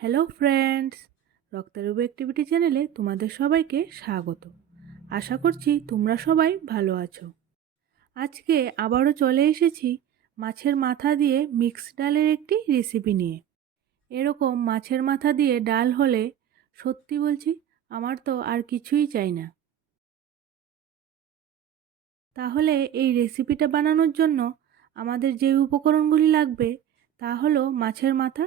Hello friends, রক্তারূপ activity চ্যানেলে তোমাদের সবাইকে স্বাগত। আশা করছি তোমরা সবাই ভালো আছো। আজকে আবারও চলে এসেছি মাছের মাথা দিয়ে মিক্সড ডালের একটি রেসিপি নিয়ে। এরকম মাছের মাথা দিয়ে ডাল হলে সত্যি বলছি আমার তো আর কিছুই চাই না। তাহলে এই রেসিপিটা বানানোর জন্য আমাদের যে উপকরণগুলি লাগবে তা হলো মাছের মাথা।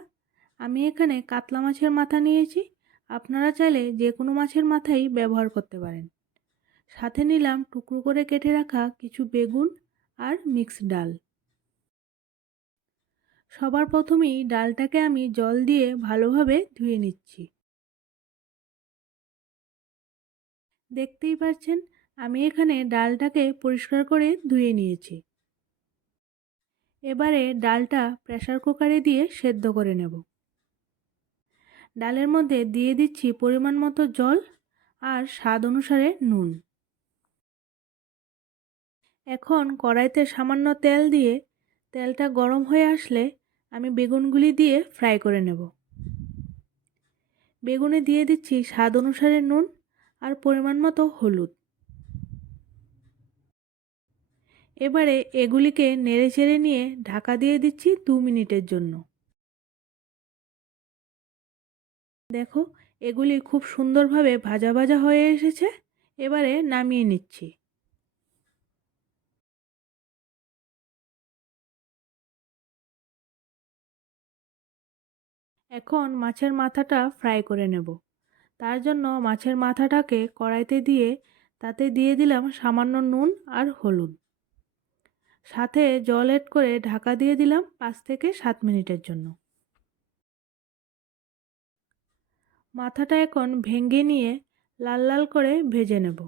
আমি এখানে কাতলা মাছের মাথা নিয়েছি, আপনারা চাইলে যে কোনো মাছের মাথাই ব্যবহার করতে পারেন। সাথে নিলাম টুকরো করে কেটে রাখা কিছু বেগুন আর মিক্সড ডাল। সবার প্রথমেই ডালটাকে আমি জল দিয়ে ভালোভাবে ধুয়ে নিচ্ছি। দেখতেই পাচ্ছেন আমি এখানে ডালটাকে পরিষ্কার করে ধুয়ে নিয়েছি। এবারে ডালটা প্রেসার কুকারে দিয়ে সেদ্ধ করে নেব। ডালের মধ্যে দিয়ে দিচ্ছি পরিমাণ মতো জল আর স্বাদ অনুসারে নুন। এখন কড়াইতে সামান্য তেল দিয়ে তেলটা গরম হয়ে আসলে আমি বেগুনগুলি দিয়ে ফ্রাই করে নেব। বেগুনে দিয়ে দিচ্ছি স্বাদ অনুসারে নুন আর পরিমাণ মতো হলুদ। এবারে এগুলিকে নেড়ে চেড়ে নিয়ে ঢাকা দিয়ে দিচ্ছি 2 মিনিটের জন্য। দেখো এগুলি খুব সুন্দরভাবে ভাজা ভাজা হয়ে এসেছে। এবারে নামিয়ে নিচ্ছি। এখন মাছের মাথাটা ফ্রাই করে নেব। তার জন্য মাছের মাথাটাকে কড়াইতে দিয়ে তাতে দিয়ে দিলাম সামান্য নুন আর হলুদ। সাথে জল এড করে ঢাকা দিয়ে দিলাম 5 থেকে 7 মিনিটের জন্য। মাথাটা এখন ভেঙে নিয়ে লাল লাল করে ভেজে নেব।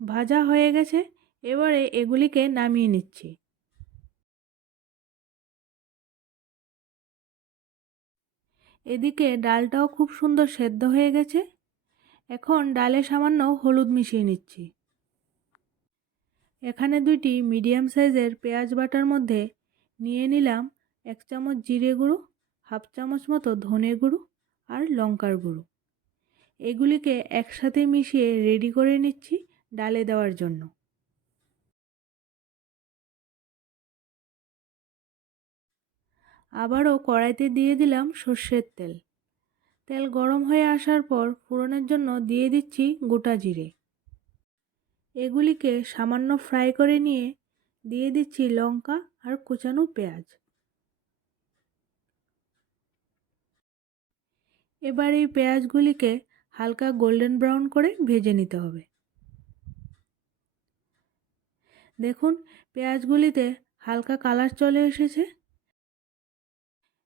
ভাজা হয়ে গেছে, এবারে এগুলিকে নামিয়ে নিচ্ছি। এদিকে ডালটাও খুব সুন্দর সেদ্ধ হয়ে গেছে। এখন ডালে সামান্য হলুদ মিশিয়ে নিচ্ছি। এখানে 2টি মিডিয়াম সাইজের পেঁয়াজ বাটার মধ্যে নিয়ে নিলাম 1 চামচ জিরে গুঁড়ো, হাফ চামচ মতো ধনে গুঁড়ো আর লঙ্কার গুঁড়ো। এগুলিকে একসাথে মিশিয়ে রেডি করে নিচ্ছি ডালে দেওয়ার জন্য। আবারও কড়াইতে দিয়ে দিলাম সর্ষের তেল। তেল গরম হয়ে আসার পর ফোড়নের জন্য দিয়ে দিচ্ছি গোটা জিরে। এগুলিকে সামান্য ফ্রাই করে নিয়ে দিয়ে দিচ্ছি লঙ্কা আর কুচানো পেঁয়াজ। এবার এই পেঁয়াজগুলিকে হালকা গোল্ডেন ব্রাউন করে ভেজে নিতে হবে। দেখুন পেঁয়াজগুলিতে হালকা কালার চলে এসেছে।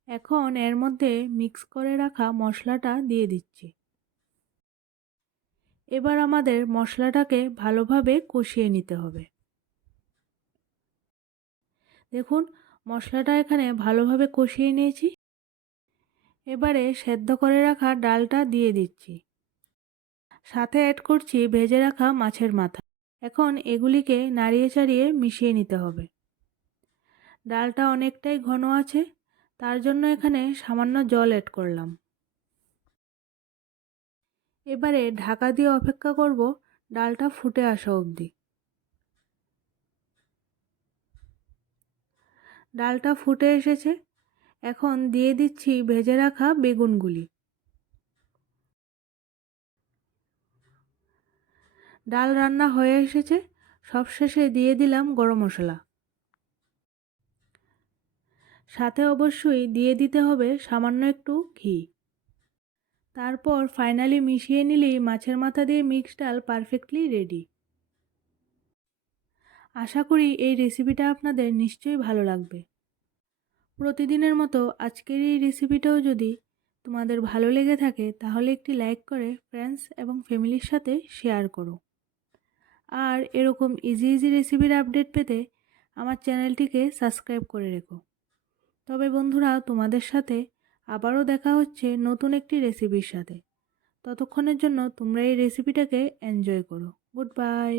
এখন এর মধ্যে মিক্স করে রাখা মশলাটা দিয়ে দিচ্ছি। এবার আমাদের মশলাটাকে ভালোভাবে কষিয়ে নিতে হবে। দেখুন মশলাটা এখানে ভালোভাবে কষিয়ে নিয়েছি। এবারে সেদ্ধ করে রাখা ডালটা দিয়ে দিচ্ছি। সাথে অ্যাড করছি ভেজে রাখা মাছের মাথা। এখন এগুলিকে নাড়িয়ে চাড়িয়ে মিশিয়ে নিতে হবে। ডালটা অনেকটাই ঘন আছে, তার জন্য এখানে সামান্য জল অ্যাড করলাম। এবারে ঢাকা দিয়ে অপেক্ষা করব ডালটা ফুটে আসা অবধি। ডালটা ফুটে এসেছে, এখন দিয়ে দিচ্ছি ভেজে রাখা বেগুনগুলি। ডাল রান্না হয়ে এসেছে, সবশেষে দিয়ে দিলাম গরম মশলা। সাথে অবশ্যই দিয়ে দিতে হবে সামান্য একটু ঘি। তারপর ফাইনালি মিশিয়ে নিলেই মাছের মাথা দিয়ে মিক্সড ডাল পারফেক্টলি রেডি। আশা করি এই রেসিপিটা আপনাদের নিশ্চয়ই ভালো লাগবে। প্রতিদিনের মতো আজকের এই রেসিপিটাও যদি তোমাদের ভালো লেগে থাকে তাহলে একটি লাইক করে ফ্রেন্ডস এবং ফ্যামিলির সাথে শেয়ার করো। আর এরকম ইজি ইজি রেসিপির আপডেট পেতে আমার চ্যানেলটিকে সাবস্ক্রাইব করে রেখো। তবে বন্ধুরা তোমাদের সাথে আবারও দেখা হচ্ছে নতুন একটি রেসিপির সাথে। ততক্ষণের জন্য তোমরা এই রেসিপিটাকে এনজয় করো। Good bye.